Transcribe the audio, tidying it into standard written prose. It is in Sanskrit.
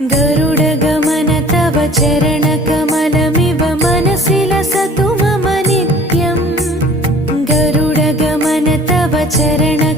गरुडगमन तव चरणकमलमिव मनसि लसतु मम नित्यम्। गरुडगमन तव चरण